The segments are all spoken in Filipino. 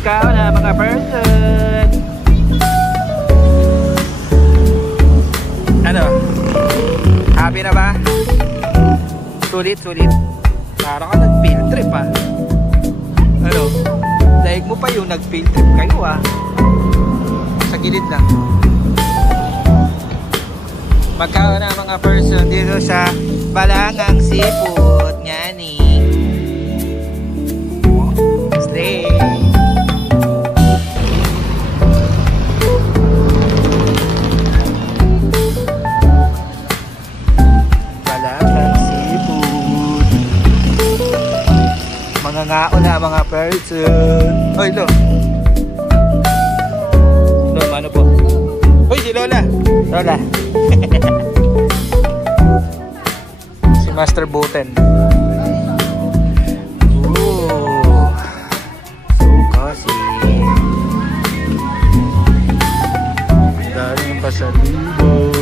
Ikaw na mga person. Ano? Happy na ba? Sulit. Para ka nag-field trip ah. Ano? Daig mo pa yung nag-field trip kayo ah. Sa gilid lang. Magkaon na mga person dito sa Balangang Seafood. Nga ni Slay. Ngao na mga person. Hoy, lo. Lo, ano po? Hoy, si Lola. Lola. Si Master Boten. Ooh. So cozy. Dahil yung pasalibo.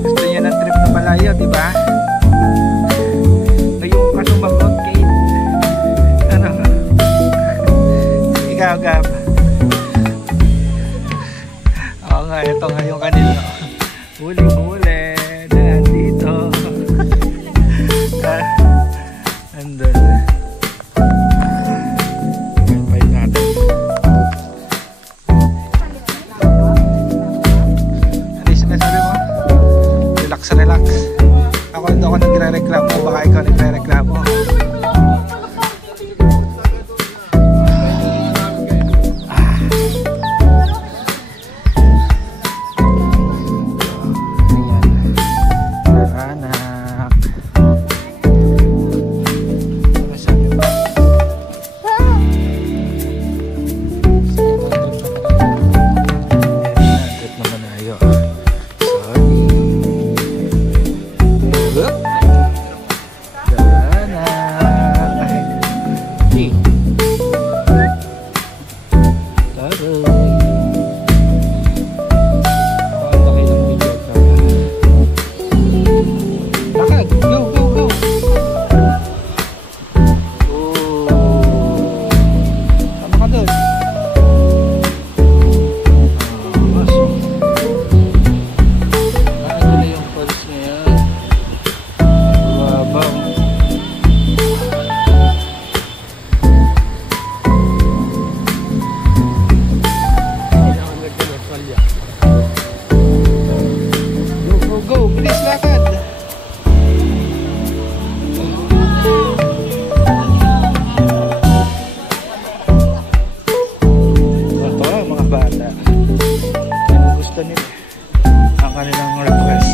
Gusto niya ng trip na malayo, di ba? Ngayong kasumagot kay ano? Ikaw, Gab. Oo nga, ito nga yung kanino. Huli na nandito. Andun. Relax. Ako nagre-reklamo, baka ikaw nagre-reklamo. Anak. Trip naman ayo. Go, bilis lakad. Ito mga bata, ano gusto nila ang kanilang request.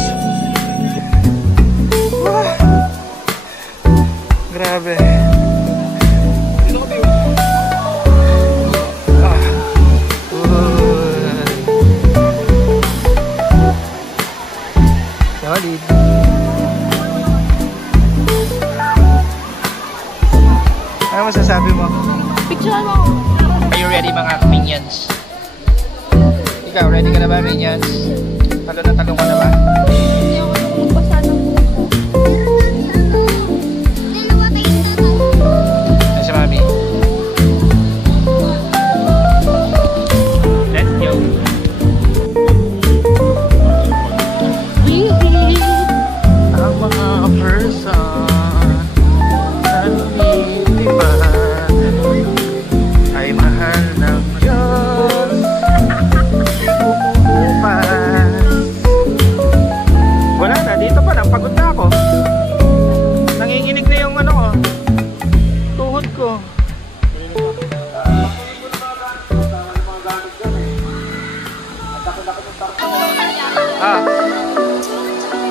Grabe. Solid. Ano masasabi mo? Picture mo. Are you ready mga minions? Ikaw, ready ka na ba minions? Talon ka na ba? Hindi ako magbasa ng buko. Ay sa mami. Let's go. Ang mga person sa lumilipad ay mahal ng Diyos. Umuupas. Wala na, dito pa lang, pagod na ako. Nanginginig na yung ano ko, tuhod ko.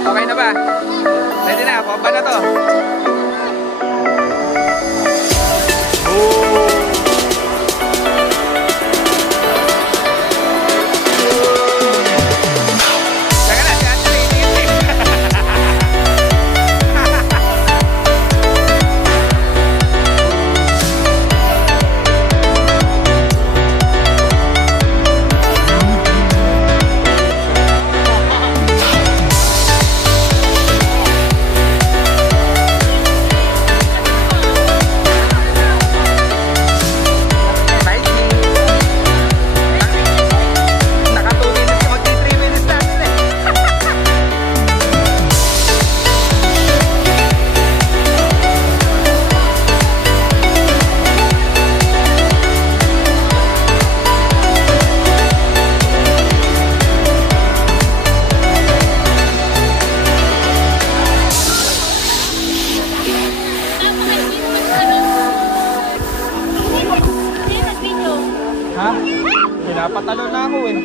Okay na ba? Ready na, pababa na to. Pinapatalo na ako eh.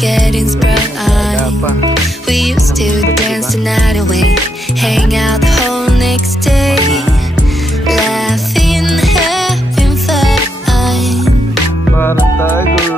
getting sprung. We used to dance the night away, hang out the whole next day, laughing, having fun. Parang tiger.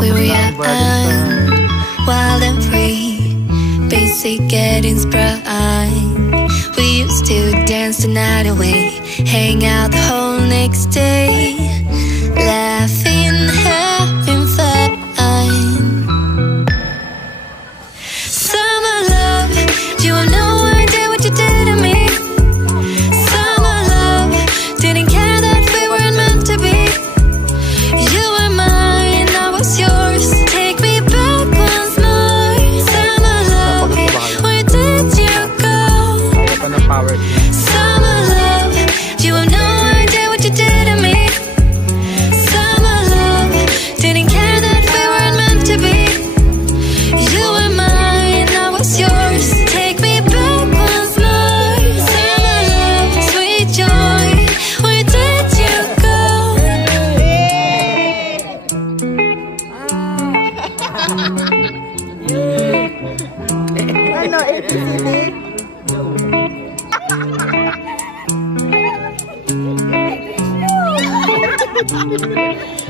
We were young, wild and free, basic getting sprung. We used to dance the night away, hang out the whole next day, laughing, having fun. Summer love, you have no idea what you did to me. Summer love, didn't care that we weren't meant to be. You were mine, I was yours. Take me back once more. Summer love, where did you go? Summer love, you have no idea what you did to me. Summer love, didn't care that we weren't meant to be. You were mine, I was yours. Take me back once more. Summer love, sweet joy, where did you go? Ano, ABCD?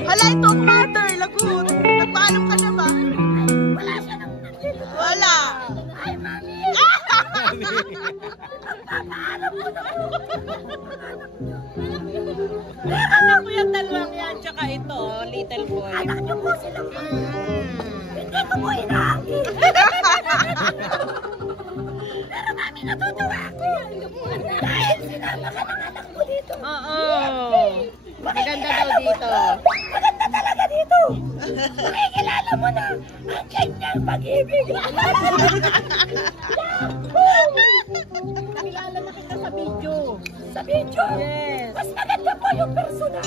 Hala, itong mother, lagot. Nagpaalam ka na ba? Wala siya nang wala. Ay, mami. Nagpapaalam mo na po. Anak ko yung dalawang yan, tsaka ito, little boy. Anak niyo po sila. Hindi ko po inaangin. Pero mami, natutuwa ako. Dahil sinama ka ng anak ko dito. Oo. Maganda daw dito. Maganda talaga dito. Makikilala mo na ang kanyang pag-ibig. Nakilala na kita sa video. Sa video? Yes. Mas maganda po yung personal.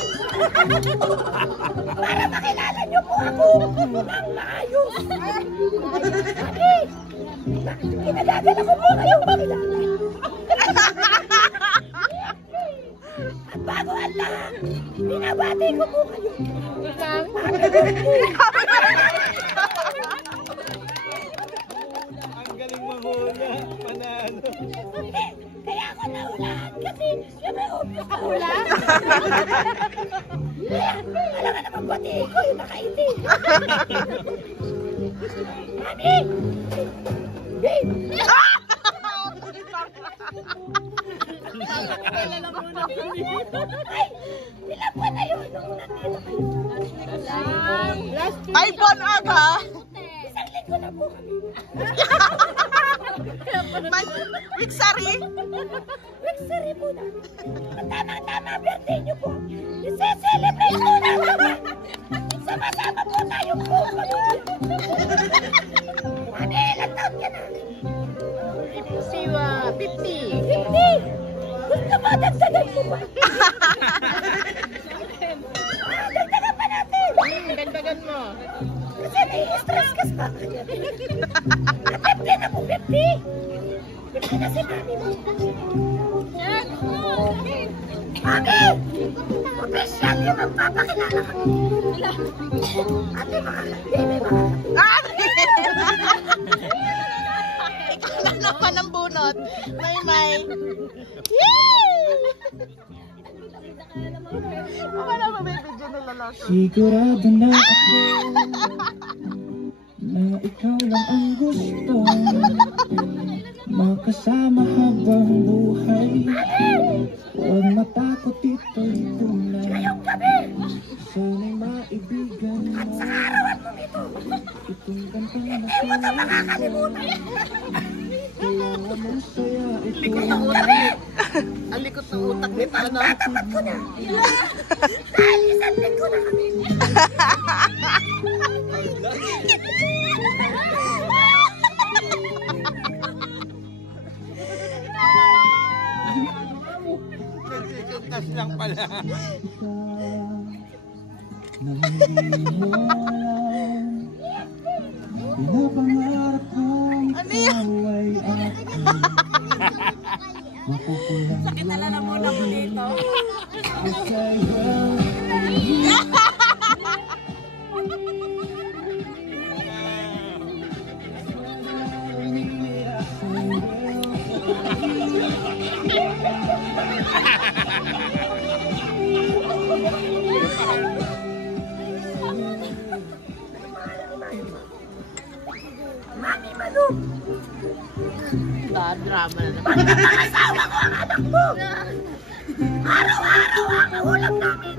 Para makilala niyo po ako ng maayos. Mami, kinagagal ako po kayong makilala. At bago ang lahat, binabati ko po kayo. Ang galing mahula, panalo. Kaya ako nahulaan kasi siyempre obvious na hula. Alam nga naman pati ko yung makaitim. Mami! Babe! Ay, ilan buwan na yun nung nandito kayo? Ay, buwan aga? Isang linggo na po kami. Wiksari? Wiksari po na. Tama-tama, birthday niyo po. Isi-celebrate po na. Sama-sama po tayo po. Mami, ilang taon ka na? Siwa, 50. 50? Gusto mo, dagdagan mo ba? Dagdagan pa natin. Dagdagan mo. Kasi nai-stress ka sa kanya. 50 na po, 50. 50 na si mami mo. Mami! Official yung magpapakilala kami. Ate mga baby mga. Ikaw na naman ang bunot. May. Wala ba may video na lalaki? Sigurado na ako na ikaw lang ang gusto makasama habang buhay. Huwag matakot, ito'y tunay. Ngayong gabi! Sana'y maibigan mo. At sa arawan mo ito, Itong kantang hindi mo ito makakalimutan. kailangan mo saya ito. Ang likot ng utak nito, ano? Tatapat ko na. Dahil isang linggo na kami. Nagsisintas lang pala. Pinapangarap kong ikaw ay mapupulang Sakit na lang muna mo dito. Mami Manu! Drama na naman. Pagkakasawa ko ang anak mo! Araw-araw ang ulam namin!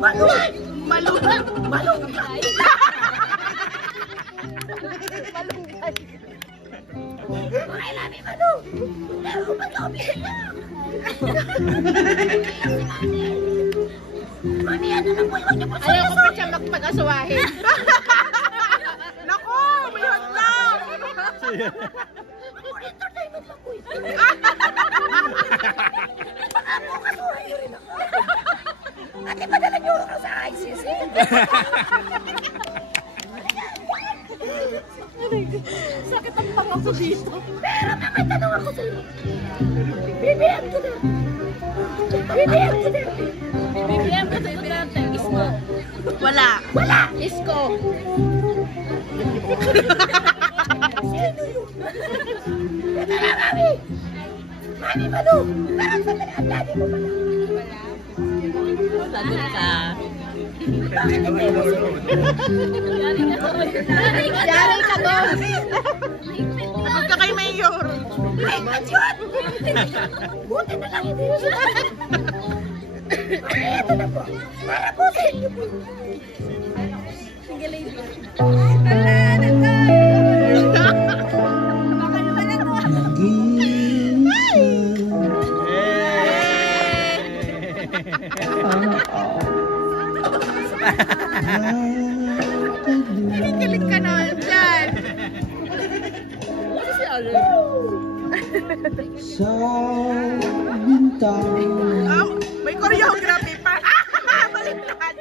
Malunggay! Malunggay! Malunggay! Malunggay! Okay, Mami Manu! Pero mag-obigay na! Mami, ano na po yung niyo po sa Ayaw ko pa siya magpag-asawahin. Naku! May hadlang! For entertainment lang po ito. Baka po kasuhay rin ako. Ate, padala niyo ako sa ICC. Sakit ang panga ko dito. Pero may tanong ako sa iyo. BBM ko na. BBM ko na. BBM ka sa Duterte. Isko. Wala. Wala. Isko. Sino yun? Ito na, Mami. Mami, Manu. Parang sa ang daddy mo pala. Sagot ka. Bakit hindi mo sumunod? Yari ka doon. Sagot ka kay Mayor. Ay, Mayor! Buti na lang hindi mo sumunod. Mami, ito na po. Para po sa inyo po. Sige, lady. Galing ka naman dyan. Si Olive. sa bintang. May choreography pa. Baliktad.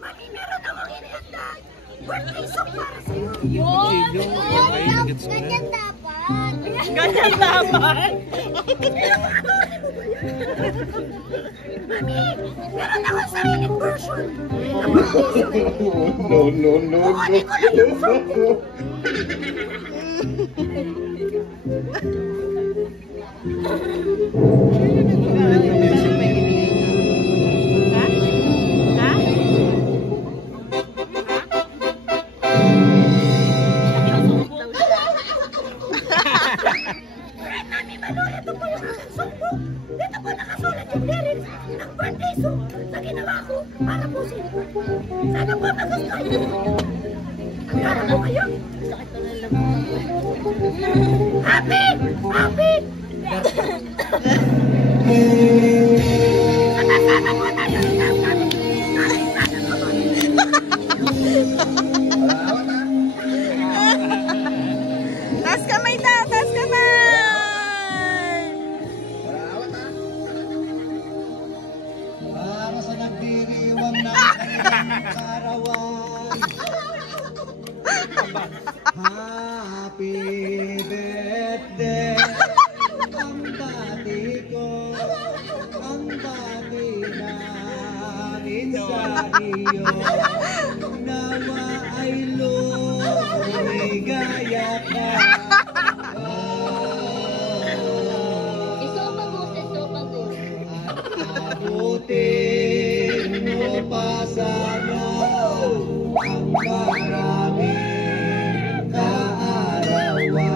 Mami, meron akong inihanda. Birthday song para sa'yo. Ganyan dapat. Ganyan dapat. Mami, meron akong sariling version. No. Kukunin ko lang yung song ko. Mami, Manu, ito po yung aking song po. Dito po nakasulat yung lyrics ng birthday song na ginawa ko para po sa inyo. Sana po magustuhan niyo. Kaya po kayo. Happy! Happy! Sama-sama po tayo. Taas kamay daw! Taas kamay! Para sa nagdiriwang na karawan. Happy birthday. Ang bati ko, ang bati namin sa iyo. Nawa ay lumigaya ka. Abutin mo pa sana ang maraming kaarawan.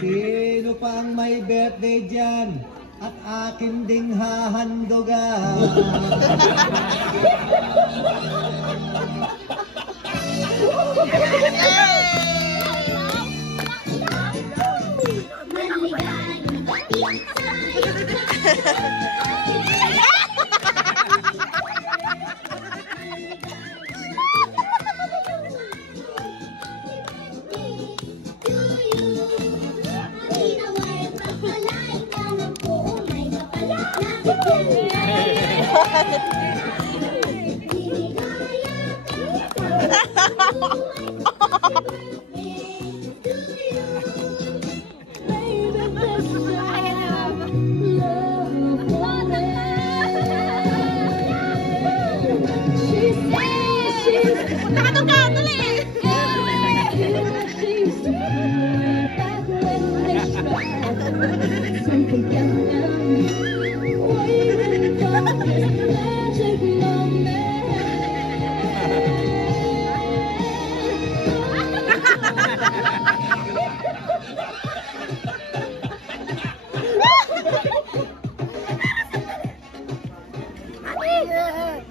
Sino pang may birthday dyan at akin ding hahandogan?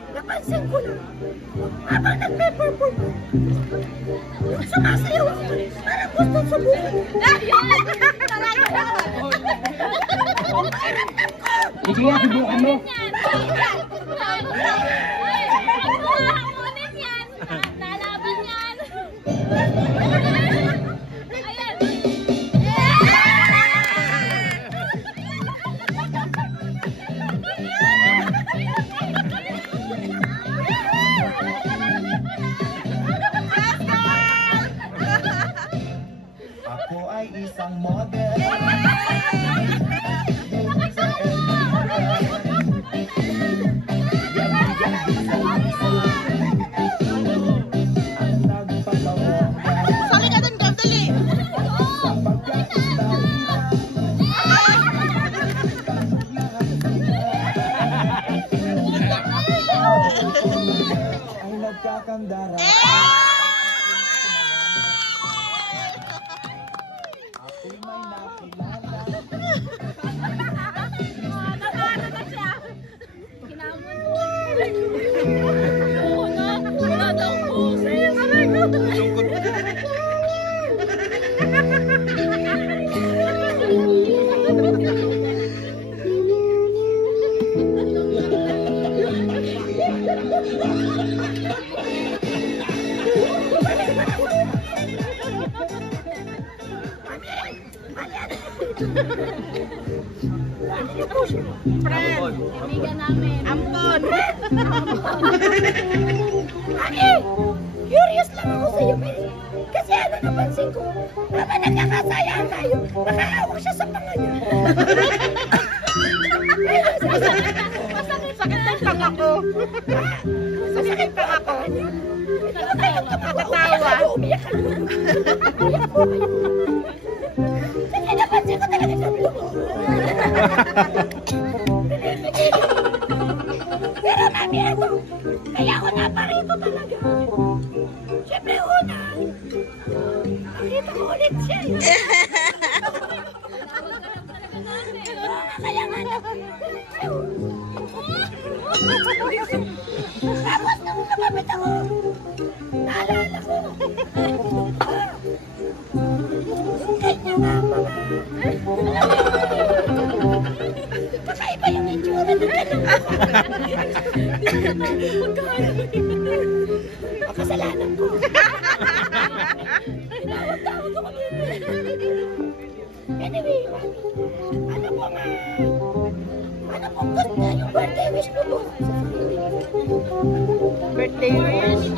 Napansin ko na, habang nagpe-perform, sumasayaw ako, parang gusto subukan. Sige nga, subukan mo. Ngunit yan! Nalaban yan! Ayan! Ako ay isang model. Sali ka dun, Gab, dali! Ay nagkakandara. Ako'y may nakilala. Nakano na siya! Kinamon mo! Oo na! Wala daw boses! Aray ko! Friend! Amiga namin. Ampon! Mami, curious lang ako sa'yo, Mary. Kasi ano napansin ko, habang nagkakasayaan tayo, nakahawak siya sa panga niya. Sakit ang panga ko! Masakit pa ako. Hindi mo kayo Nakakatawa. umiyak ka naman. Umiyak po kayo. Kasi napansin ko talaga sa blue mo. Pero mami, ano? Kaya ako naparito talaga. Siyempre una, nakita ko ulit siya. Kaya Tapos nung lumapit ako, naalala ko. Kanya nga mga, kakaiba yung itsura ng ganun. Kasalanan ko. Tinawag-tawag ako dito. Anyway, ano pong gusto yung birthday wish mo po? Birthday wish?